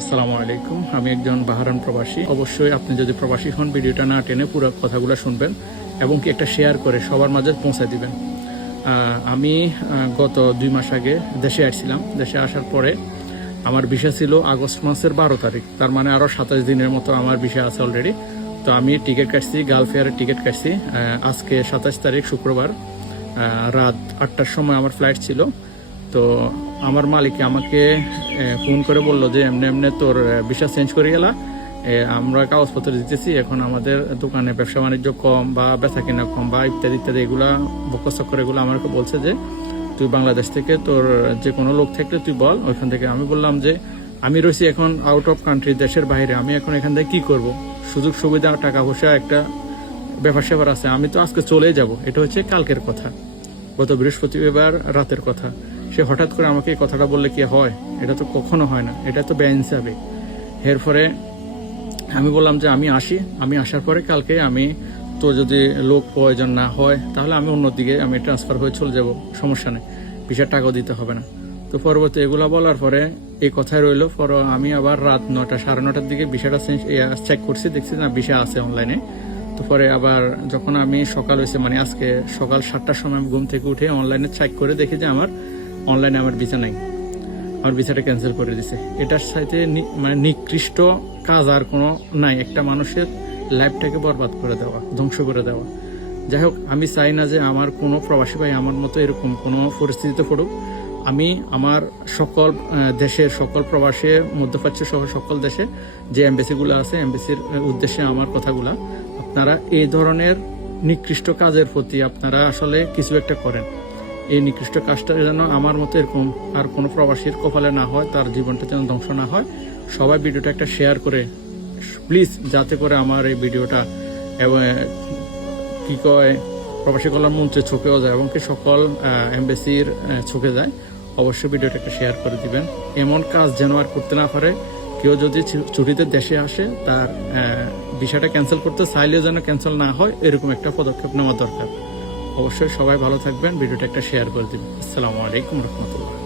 আসসালামু আলাইকুম। আমি একজন বাহারান প্রবাসী। অবশ্যই আপনি যদি প্রবাসী হন ভিডিওটা না টেনে পুরো কথাগুলো শুনবেন এবং কি একটা শেয়ার করে সবার মাঝে পৌঁছে দিবেন। আমি গত 2 মাস আগে দেশে আসছিলাম। দেশে আসার পরে আমার ভিসা ছিল আগস্ট মাসের 12 তারিখ, তার মানে আরও 27 দিনের মতো আমার ভিসা আছে অলরেডি। তো আমি টিকিট কাটছি, গালফ এয়ারের টিকিট কাটছি। আজকে 27 তারিখ শুক্রবার রাত 8টার সময় আমার ফ্লাইট ছিল। তো আমার মালিক আমাকে ফোন করে বললো যে এমনি এমনি তোর ভিসা চেঞ্জ করে গেলা, আমরা কাগজপত্র দিতেছি, এখন আমাদের দোকানে ব্যবসা বাণিজ্য কম বা বেচা কিনা কম বা ইত্যাদি ইত্যাদি এগুলা বকচক্কর এগুলো আমাকে বলছে যে তুই বাংলাদেশ থেকে তোর যে কোনো লোক থাকলে তুই বল ওইখান থেকে। আমি বললাম যে আমি রয়েছি এখন আউট অফ কান্ট্রি, দেশের বাইরে, আমি এখন এখান থেকে কি করব, সুযোগ সুবিধা টাকা পয়সা একটা ব্যাপার স্যাপার আছে, আমি তো আজকে চলে যাব। এটা হচ্ছে কালকের কথা, গত বৃহস্পতিবার রাতের কথা। সে হঠাৎ করে আমাকে এই কথাটা বললে কি হয়? এটা তো কখনো হয় না, এটা তো বেআইনসাফি। এরপরে আমি বললাম যে আমি আসি, আমি আসার পরে কালকে আমি তো যদি লোক প্রয়োজন না হয় তাহলে আমি অন্যদিকে আমি ট্রান্সফার হয়ে চলে যাব, সমস্যা নেই, ভিসার টাকাও দিতে হবে না। তো পরবর্তী এগুলা বলার পরে এই কথাই রইলো। পর আমি আবার রাত 9টা 9:30টার দিকে ভিসাটা চেক করছি, দেখছি না ভিসা আছে অনলাইনে। তো পরে আবার যখন আমি সকাল হয়েছে, মানে আজকে সকাল 7টার সময় আমি ঘুম থেকে উঠে অনলাইনে চেক করে দেখি যে আমার অনলাইনে আমার ভিসা নাই, আমার ভিসাটা ক্যান্সেল করে দিছে। এটার সাথে মানে নিকৃষ্ট কাজ আর কোনো নাই, একটা মানুষের লাইফটাকে বরবাদ করে দেওয়া, ধ্বংস করে দেওয়া। যাই হোক, আমি চাই না যে আমার কোনো প্রবাসী ভাই আমার মতো এরকম কোনো পরিস্থিতিতে পড়ুক। আমি আমার সকল দেশের সকল প্রবাসী, মধ্যপ্রাচ্য সহ সকল দেশে যে এমবেসিগুলো আছে, এমবেসির উদ্দেশ্যে আমার কথাগুলা, আপনারা এই ধরনের নিকৃষ্ট কাজের প্রতি আপনারা আসলে কিছু একটা করেন। এই নিকৃষ্ট কাজটা যেন আমার মতো এরকম আর কোনো প্রবাসীর কপালে না হয়, তার জীবনটা যেন ধ্বংস না হয়। সবাই ভিডিওটা একটা শেয়ার করে প্লিজ, যাতে করে আমার এই ভিডিওটা এবং কি কয় প্রবাসী কল্যাণ মন্ত্রীর চোখেও যায় এবং কি সকল এমবেসির চোখে যায়। অবশ্যই ভিডিওটা একটা শেয়ার করে দিবেন। এমন কাজ যেন আর করতে না পারে। কেউ যদি ছুটিতে দেশে আসে তার ভিসাটা ক্যান্সেল করতে চাইলেও যেন ক্যান্সেল না হয়, এরকম একটা পদক্ষেপ নেওয়া দরকার। অবশ্যই সবাই ভালো থাকবেন, ভিডিওটা একটা শেয়ার করে দিবেন। আসসালামু আলাইকুম রহমতুল্লাহ।